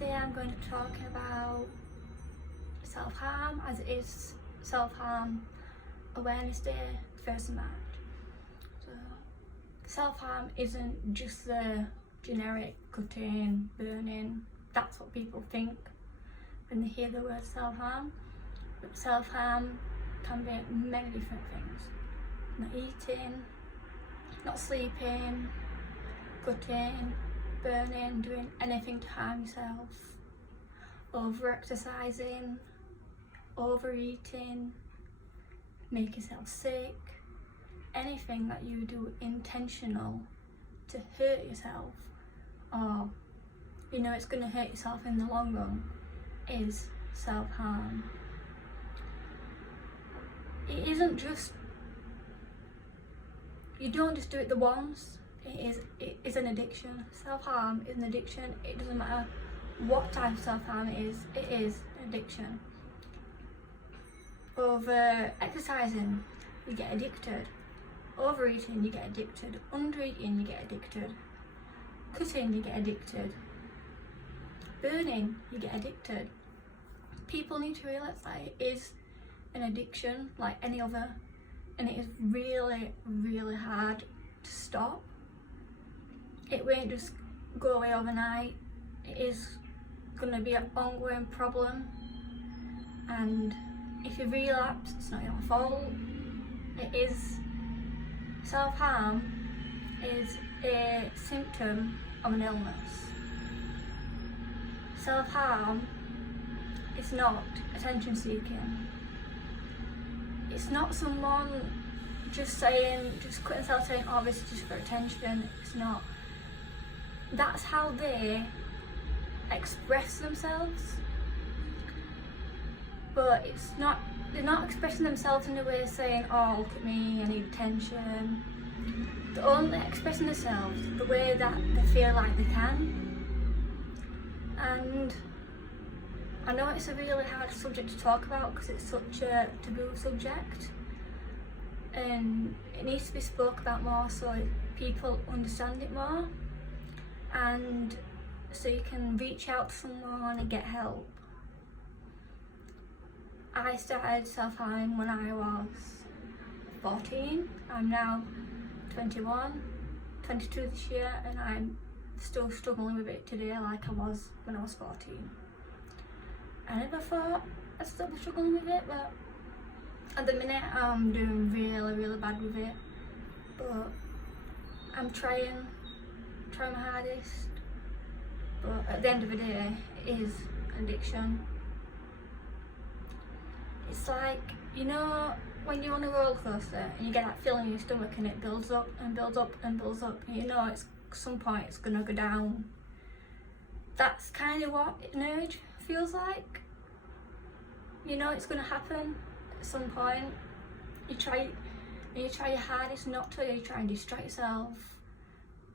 today I'm going to be talking about self-harm, as it is Self-Harm Awareness Day, 1st of March. So self-harm isn't just the generic cutting, burning. That's what people think when they hear the word self-harm. But self-harm can be many different things. Not eating, not sleeping, cutting, burning, doing anything to harm yourself, over-exercising, overeating, make yourself sick, anything that you do intentional to hurt yourself, or you know it's going to hurt yourself in the long run, is self-harm. It isn't just, you don't just do it the once. It is an addiction. Self-harm is an addiction. It doesn't matter what type of self-harm it is an addiction. Over exercising, you get addicted. Overeating, you get addicted. Undereating, you get addicted. Cutting, you get addicted. Burning, you get addicted. People need to realise that it is an addiction like any other, and it is really, really hard to stop. It won't just go away overnight. It is going to be an ongoing problem, and if you relapse, it's not your fault. It is, self-harm is a symptom of an illness. Self-harm is not attention seeking. It's not someone just quitting themselves saying, oh, this is just for attention. It's not. That's how they express themselves, but it's not, they're not expressing themselves in a way saying, oh, look at me, I need attention. They're only expressing themselves the way that they feel like they can. And I know it's a really hard subject to talk about because it's such a taboo subject, and it needs to be spoke about more so people understand it more, and so you can reach out to someone and get help. I started self-harming when I was 14. I'm now 21, 22 this year, and I'm still struggling with it today like I was when I was 14. I never thought I'd still be struggling with it, but at the minute I'm doing really, really bad with it. But I'm trying my hardest. But at the end of the day, it is addiction. It's like, you know, when you're on a roller coaster and you get that feeling in your stomach and it builds up and builds up and builds up, and you know it's some point it's gonna go down. That's kind of what an urge feels like. You know it's gonna happen at some point. You try your hardest not to. You try and distract yourself.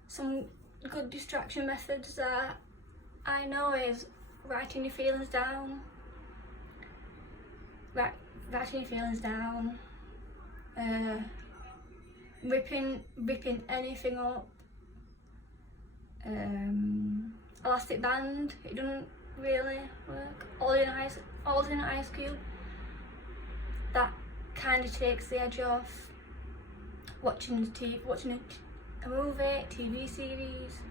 Some good distraction methods that I know is writing your feelings down. Writing your feelings down. Ripping anything up. Elastic band, it doesn't really work. Holding an ice cube, that kind of takes the edge off. Watching a movie, TV series,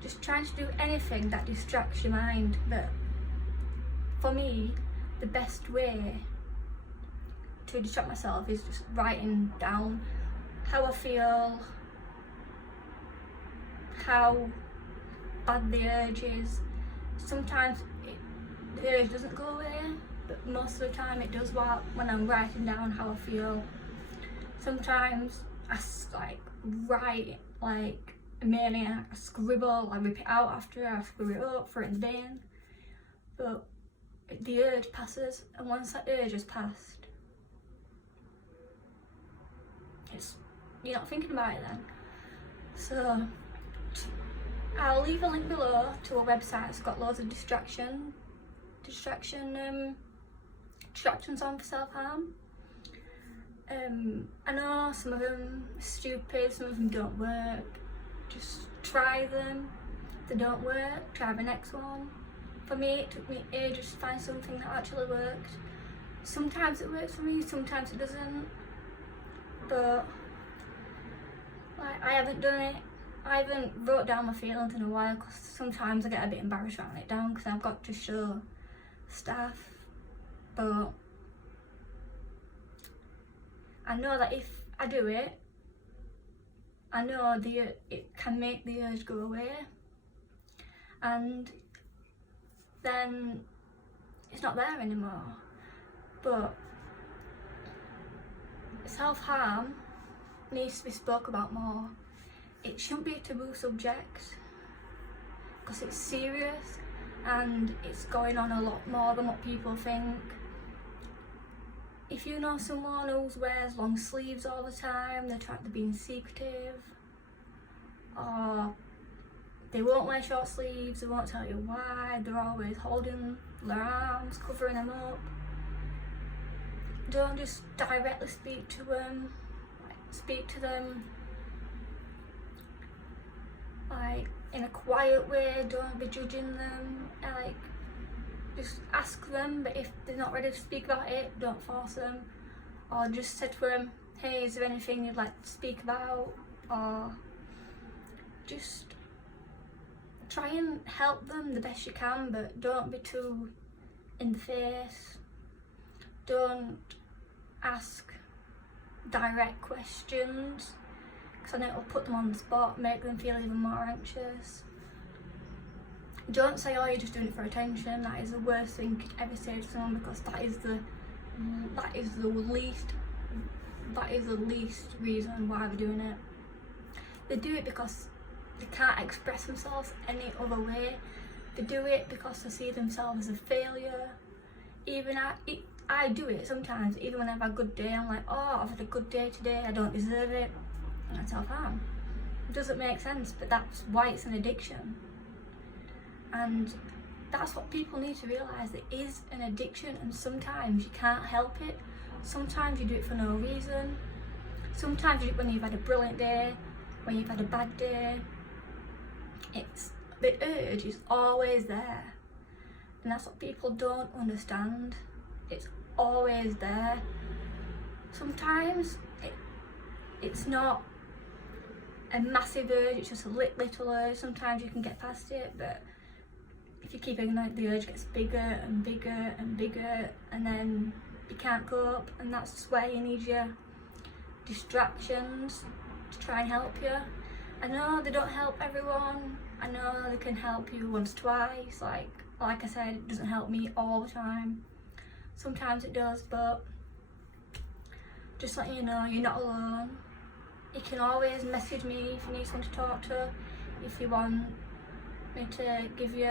just trying to do anything that distracts your mind. But for me, the best way to distract myself is just writing down how I feel, how bad the urge is. Sometimes the urge doesn't go away, but most of the time it does when I'm writing down how I feel. Sometimes I write like a maniac, I scribble, I rip it out after, I screw it up for it in the bin. But the urge passes, and once that urge has passed, you're not thinking about it then. So I'll leave a link below to a website that's got loads of distractions on for self-harm. I know some of them are stupid, some of them don't work. Just try them. If they don't work, try the next one. For me, it took me ages to find something that actually worked. Sometimes it works for me, sometimes it doesn't. But like, I haven't done it. I haven't wrote down my feelings in a while because sometimes I get a bit embarrassed writing it down because I've got to show stuff. But I know that if I do it, I know it can make the urge go away, and then it's not there anymore. But self-harm needs to be spoke about more. It shouldn't be a taboo subject because it's serious and it's going on a lot more than what people think. If you know someone who wears long sleeves all the time, they're trying to be secretive, or they won't wear short sleeves, they won't tell you why, they're always holding their arms, covering them up, don't just directly speak to them. Speak to them like in a quiet way, don't be judging them, like just ask them, but if they're not ready to speak about it, don't force them, or just say to them, hey, is there anything you'd like to speak about, or just try and help them the best you can, but don't be too in the face. Don't ask direct questions because I know it'll put them on the spot, make them feel even more anxious. Don't say, oh, you're just doing it for attention. That is the worst thing you could ever say to someone, because that is the least reason why they're doing it. They do it because they can't express themselves any other way. They do it because they see themselves as a failure. Even I do it sometimes, even when I have a good day, I'm like, oh, I've had a good day today, I don't deserve it. And that's self-harm. It doesn't make sense, but that's why it's an addiction. And that's what people need to realise, it is an addiction, and sometimes you can't help it. Sometimes you do it for no reason. Sometimes you do it when you've had a brilliant day, when you've had a bad day. The urge is always there. And that's what people don't understand. It's always there. Sometimes it's not a massive urge, it's just a little urge. Sometimes you can get past it, but if you keep ignoring it, the urge gets bigger and bigger and bigger, and then you can't cope, and that's where you need your distractions to try and help you. I know they don't help everyone. I know they can help you once, twice. Like I said, it doesn't help me all the time. Sometimes it does, but just letting you know, you're not alone. You can always message me if you need someone to talk to, if you want me to give you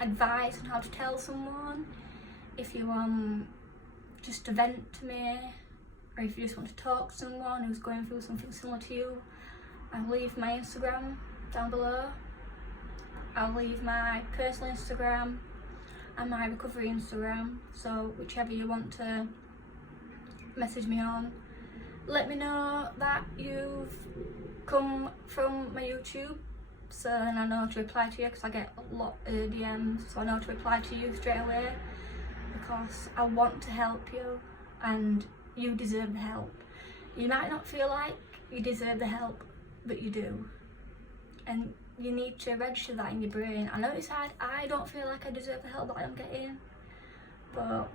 advice on how to tell someone, if you want just to vent to me, or if you just want to talk to someone who's going through something similar to you. I'll leave my Instagram down below. I'll leave my personal Instagram and my recovery Instagram, so whichever you want to message me on. Let me know that you've come from my YouTube, so then I know to reply to you, because I get a lot of DMs, so I know to reply to you straight away, because I want to help you and you deserve the help. You might not feel like you deserve the help, but you do, and you need to register that in your brain. I know it's hard. I don't feel like I deserve the help that I'm getting, but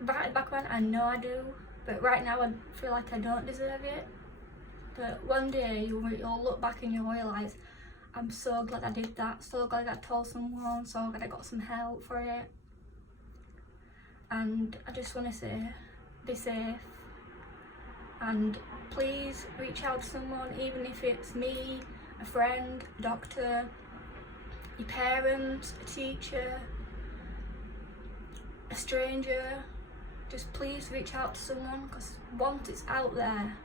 right back when I know I do, but right now I feel like I don't deserve it. But one day you'll look back and you'll realise, I'm so glad I did that, so glad I told someone, so glad I got some help for it. And I just want to say, be safe, and please reach out to someone, even if it's me, a friend, a doctor, your parents, a teacher, a stranger. Just please reach out to someone, because once it's out there,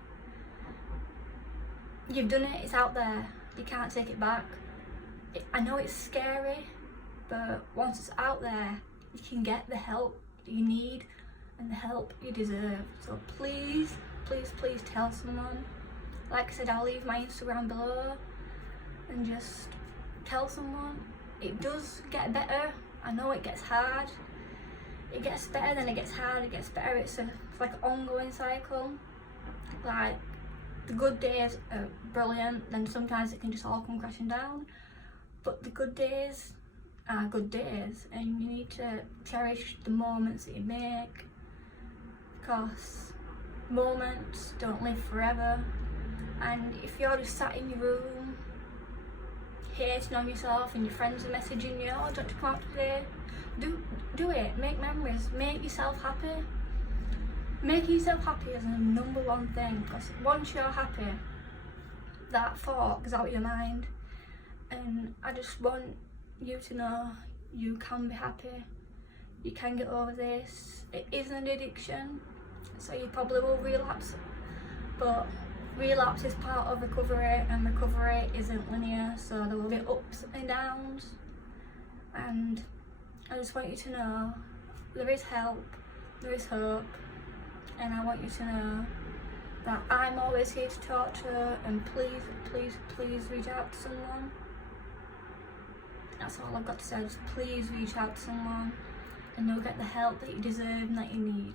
you've done it, it's out there, you can't take it back. I know it's scary, but once it's out there, you can get the help that you need and the help you deserve. So please, please, please tell someone. Like I said, I'll leave my Instagram below, and just tell someone. it does get better. I know it gets hard. It gets better, then it gets hard, it gets better. It's like an ongoing cycle. Like, the good days are brilliant, then sometimes it can just all come crashing down. But the good days are good days, and you need to cherish the moments that you make, because moments don't live forever. And if you're just sat in your room hating on yourself and your friends are messaging you, oh, don't you come out today? Do it, make memories, make yourself happy. Making yourself happy is the number one thing, because once you're happy, that thought goes out of your mind. And I just want you to know you can be happy, you can get over this. It is an addiction, so you probably will relapse, but relapse is part of recovery, and recovery isn't linear, so there will be ups and downs. And I just want you to know there is help, there is hope, and I want you to know that I'm always here to talk to, and please, please, please reach out to someone. That's all I've got to say, just please reach out to someone, and you'll get the help that you deserve and that you need.